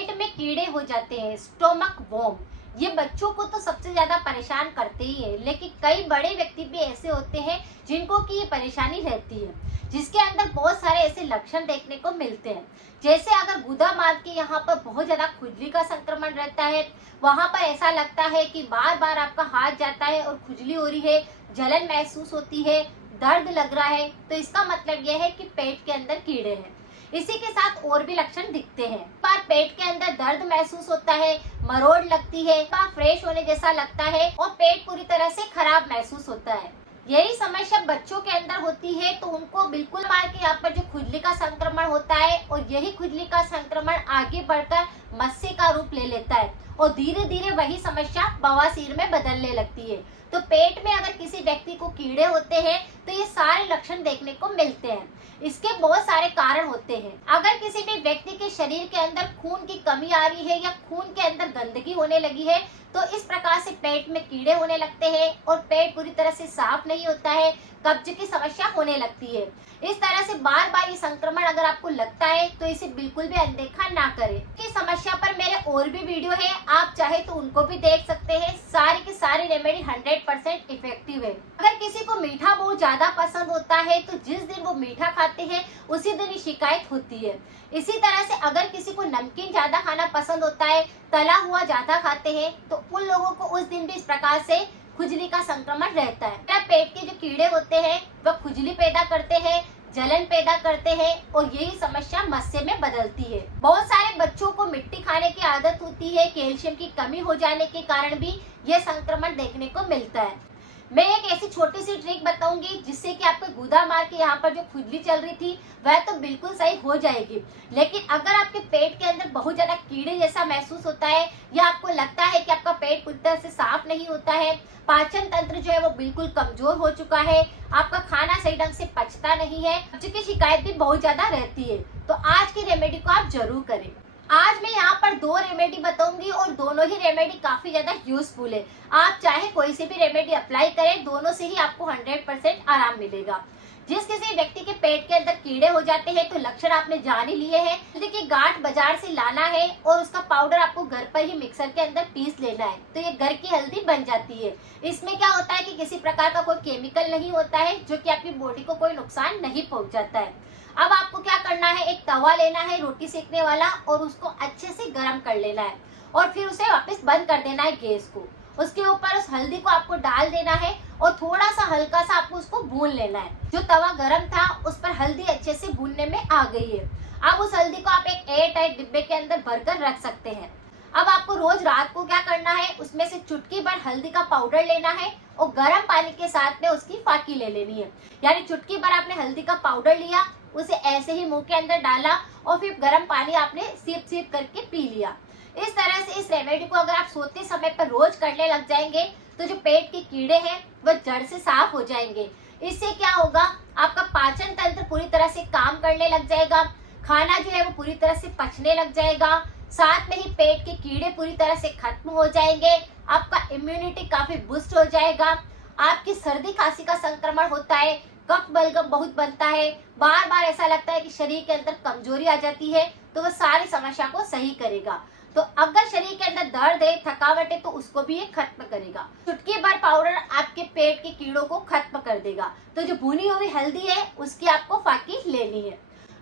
पेट में कीड़े हो जाते हैं, स्टोमक वॉर्म। ये बच्चों को तो सबसे ज्यादा परेशान करते ही है, लेकिन कई बड़े व्यक्ति भी ऐसे होते हैं जिनको की ये परेशानी रहती है, जिसके अंदर बहुत सारे ऐसे लक्षण देखने को मिलते हैं। जैसे अगर गुदा मार्ग के यहाँ पर बहुत ज्यादा खुजली का संक्रमण रहता है, वहां पर ऐसा लगता है कि बार बार आपका हाथ जाता है और खुजली हो रही है, जलन महसूस होती है, दर्द लग रहा है, तो इसका मतलब यह है कि पेट के अंदर कीड़े हैं। इसी के साथ और भी लक्षण दिखते हैं। पर पेट के अंदर दर्द महसूस होता है, मरोड़ लगती है, फ्रेश होने जैसा लगता है और पेट पूरी तरह से खराब महसूस होता है। यही समस्या बच्चों के अंदर होती है तो उनको बिल्कुल मार के यहाँ पर जो खुजली का संक्रमण होता है और यही खुजली का संक्रमण आगे बढ़कर मस्से का रूप ले लेता है और धीरे धीरे वही समस्या बवासीर में बदलने लगती है। तो पेट में अगर किसी व्यक्ति को कीड़े होते हैं तो ये सारे लक्षण देखने को मिलते हैं। इसके बहुत सारे कारण होते हैं। अगर किसी भी व्यक्ति के शरीर के अंदर खून की कमी आ रही है या खून के अंदर गंदगी होने लगी है तो इस प्रकार से पेट में कीड़े होने लगते हैं और पेट पूरी तरह से साफ नहीं होता है, कब्ज की समस्या होने लगती है। इस तरह से बार बार ये संक्रमण अगर आपको लगता है तो इसे बिल्कुल भी अनदेखा ना करें। इस समस्या पर मेरे और भी वीडियो है, आप चाहे तो उनको भी देख सकते हैं। सारी की सारी रेमेडी 100% इफेक्टिव है। अगर किसी को मीठा बहुत ज्यादा पसंद होता है तो जिस दिन वो मीठा खाते हैं उसी दिन ये शिकायत होती है। इसी तरह से अगर किसी को नमकीन ज्यादा खाना पसंद होता है, तला हुआ ज्यादा खाते हैं, तो उन लोगों को उस दिन भी इस प्रकार से खुजली का संक्रमण रहता है। पेट के जो कीड़े होते हैं वह खुजली पैदा करते हैं, जलन पैदा करते हैं और यही समस्या मस्से में बदलती है। बहुत सारे बच्चों को मिट्टी खाने की आदत होती है, कैल्शियम की कमी हो जाने के कारण भी यह संक्रमण देखने को मिलता है। मैं एक ऐसी छोटी सी ट्रिक बताऊंगी जिससे कि आपको गुदा मार के यहाँ पर जो खुजली चल रही थी वह तो बिल्कुल सही हो जाएगी। लेकिन अगर आपके पेट के अंदर बहुत ज्यादा कीड़े जैसा महसूस होता है या आपको लगता है कि आपका पेट पूरी तरह से साफ नहीं होता है, पाचन तंत्र जो है वो बिल्कुल कमजोर हो चुका है, आपका खाना सही ढंग से पचता नहीं है, कब्ज की शिकायत भी बहुत ज्यादा रहती है, तो आज की रेमेडी को आप जरूर करें। आज मैं यहाँ पर 2 रेमेडी बताऊंगी और दोनों ही रेमेडी काफी ज्यादा यूजफुल है। आप चाहे कोई से भी रेमेडी अप्लाई करें, दोनों से ही आपको 100% आराम मिलेगा। जिस किसी व्यक्ति के पेट के अंदर कीड़े हो जाते हैं तो लक्षण आपने जान ही लिए हैं। हल्दी की गांठ बाजार से लाना है और उसका पाउडर आपको घर पर ही मिक्सर के अंदर पीस लेना है, तो ये घर की हल्दी बन जाती है। इसमें क्या होता है कि किसी प्रकार का कोई केमिकल नहीं होता है जो कि आपकी बॉडी को कोई नुकसान नहीं पहुंचाता है। अब आपको क्या करना है, एक तवा लेना है रोटी सेकने वाला और उसको अच्छे से गर्म कर लेना है और फिर उसे वापस बंद कर देना है गैस को। उसके ऊपर उस हल्दी को आपको डाल देना है और थोड़ा सा हल्का सा आपको उसको भून लेना है। जो तवा गर्म था उस पर हल्दी अच्छे से भूनने में आ गई है। अब उस हल्दी को आप एक एयर टाइट डिब्बे के अंदर भरकर रख सकते हैं। अब आपको रोज रात को क्या करना है, उसमें से चुटकी भर हल्दी का पाउडर लेना है और गर्म पानी के साथ में उसकी फाकी ले लेनी है। यानी चुटकी भर आपने हल्दी का पाउडर लिया, उसे ऐसे ही मुंह के अंदर डाला और फिर गर्म पानी आपने सीप सीप करके पी लिया। इस तरह से इस रेमेडी को अगर आप सोते समय पर रोज करने लग जाएंगे तो जो पेट के कीड़े हैं वह जड़ से साफ हो जाएंगे। इससे क्या होगा, आपका पाचन तंत्र पूरी तरह से काम करने लग जाएगा, खाना जो है वो पूरी तरह से पचने लग जाएगा, साथ में ही पेट के कीड़े पूरी तरह से खत्म हो जाएंगे, आपका इम्यूनिटी काफी बूस्ट हो जाएगा। आपकी सर्दी खांसी का संक्रमण होता है, कफ बलगम बहुत बनता है, बार बार ऐसा लगता है कि शरीर के अंदर कमजोरी आ जाती है, तो वह सारी समस्या को सही करेगा। तो अगर शरीर के अंदर दर्द है, थकावट है, तो उसको भी ये खत्म करेगा। चुटकी भर पाउडर आपके पेट के कीड़ों को खत्म कर देगा। तो जो भुनी हुई हल्दी है उसकी आपको फाकी लेनी है।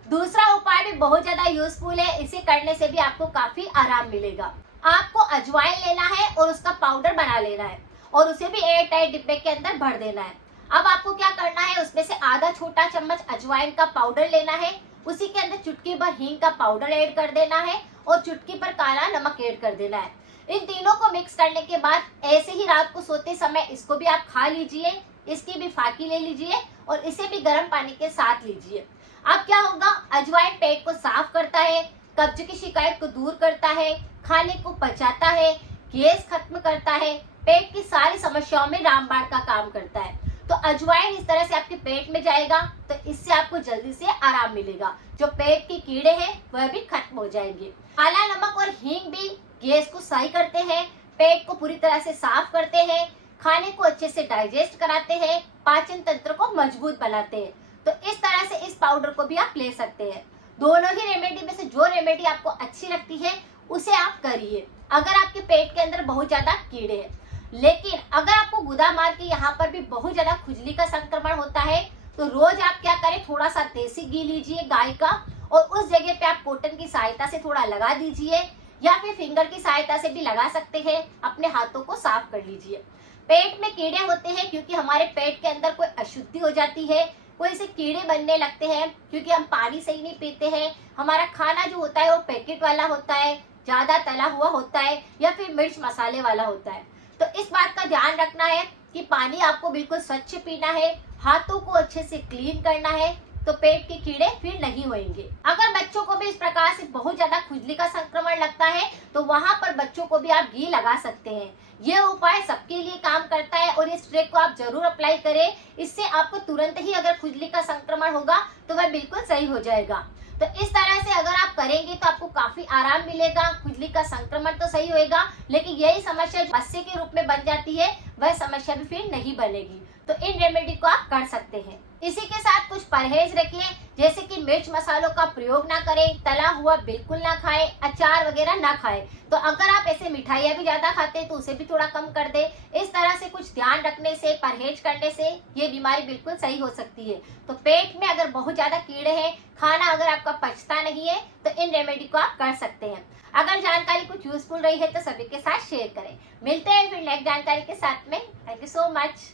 दूसरा उपाय भी बहुत ज्यादा यूजफुल है, इसे करने से भी आपको काफी आराम मिलेगा। आपको अजवाइन लेना है और उसका पाउडर बना लेना है और उसे भी एयर टाइट डिब्बे के अंदर भर देना है। अब आपको क्या करना है, उसमें से आधा छोटा चम्मच अजवाइन का पाउडर लेना है, उसी के अंदर चुटकी भर हींग का पाउडर ऐड कर देना है और चुटकी भर काला नमक ऐड कर देना है। इन तीनों को मिक्स करने के बाद ऐसे ही रात को सोते समय इसको भी आप खा लीजिए, इसकी भी फाकी ले लीजिए और इसे भी गर्म पानी के साथ लीजिए। अब क्या होगा, अजवाइन पेट को साफ करता है, कब्ज की शिकायत को दूर करता है, खाने को पचाता है, गैस खत्म करता है, पेट की सारी समस्याओं में रामबाण का काम करता है। तो अजवाइन इस तरह से आपके पेट में जाएगा तो इससे आपको जल्दी से आराम मिलेगा। जो पेट के कीड़े हैं वह भी खत्म हो जाएंगे। काला नमक और हींग भी गैस को सही करते हैं, पेट को पूरी तरह से साफ करते हैं, खाने को अच्छे से डाइजेस्ट कराते हैं, पाचन तंत्र को मजबूत बनाते हैं। तो इस तरह से इस पाउडर को भी आप ले सकते हैं। दोनों ही रेमेडी में से जो रेमेडी आपको अच्छी लगती है उसे आप करिए अगर आपके पेट के अंदर बहुत ज्यादा कीड़े हैं। लेकिन अगर आपको गुदा मार के यहाँ पर भी बहुत ज्यादा खुजली का संक्रमण होता है तो रोज आप क्या करें, थोड़ा सा देसी घी लीजिए गाय का और उस जगह पे आप कॉटन की सहायता से थोड़ा लगा दीजिए या फिर फिंगर की सहायता से भी लगा सकते हैं। अपने हाथों को साफ कर लीजिए। पेट में कीड़े होते हैं क्योंकि हमारे पेट के अंदर कोई अशुद्धि हो जाती है, कोई से कीड़े बनने लगते हैं क्योंकि हम पानी सही नहीं पीते हैं, हमारा खाना जो होता है वो पैकेट वाला होता है, ज्यादा तला हुआ होता है या फिर मिर्च मसाले वाला होता है। तो इस बात का ध्यान रखना है कि पानी आपको बिल्कुल स्वच्छ पीना है, हाथों को अच्छे से क्लीन करना है, तो पेट के कीड़े फिर नहीं होंगे। अगर बच्चों को भी इस प्रकार से बहुत ज्यादा खुजली का संक्रमण लगता है तो वहां पर बच्चों को भी आप घी लगा सकते हैं। ये उपाय सबके लिए काम करता है और इस ट्रिक को आप जरूर अप्लाई करें। इससे आपको तुरंत ही अगर खुजली का संक्रमण होगा तो वह बिल्कुल सही हो जाएगा। तो इस तरह से अगर आप करेंगे तो आपको काफी आराम मिलेगा, खुजली का संक्रमण तो सही होएगा, लेकिन यही समस्या बस्से के रूप में बन जाती है वह समस्या भी फिर नहीं बनेगी। तो इन रेमेडी को आप कर सकते हैं। इसी के साथ कुछ परहेज रखिए, जैसे कि मिर्च मसालों का प्रयोग ना करें, तला हुआ बिल्कुल ना खाएं, अचार वगैरह ना खाएं। तो अगर आप ऐसे मिठाइयाँ भी ज्यादा खाते हैं तो उसे भी थोड़ा कम कर दे। इस तरह से कुछ ध्यान रखने से, परहेज करने से ये बीमारी बिल्कुल सही हो सकती है। तो पेट में अगर बहुत ज्यादा कीड़े हैं, खाना अगर आपका पचता नहीं है तो इन रेमेडी को आप कर सकते हैं। अगर जानकारी कुछ यूजफुल रही है तो सभी के साथ शेयर करें। मिलते हैं फिर नेक्स्ट जानकारी के साथ में। Thank you so much.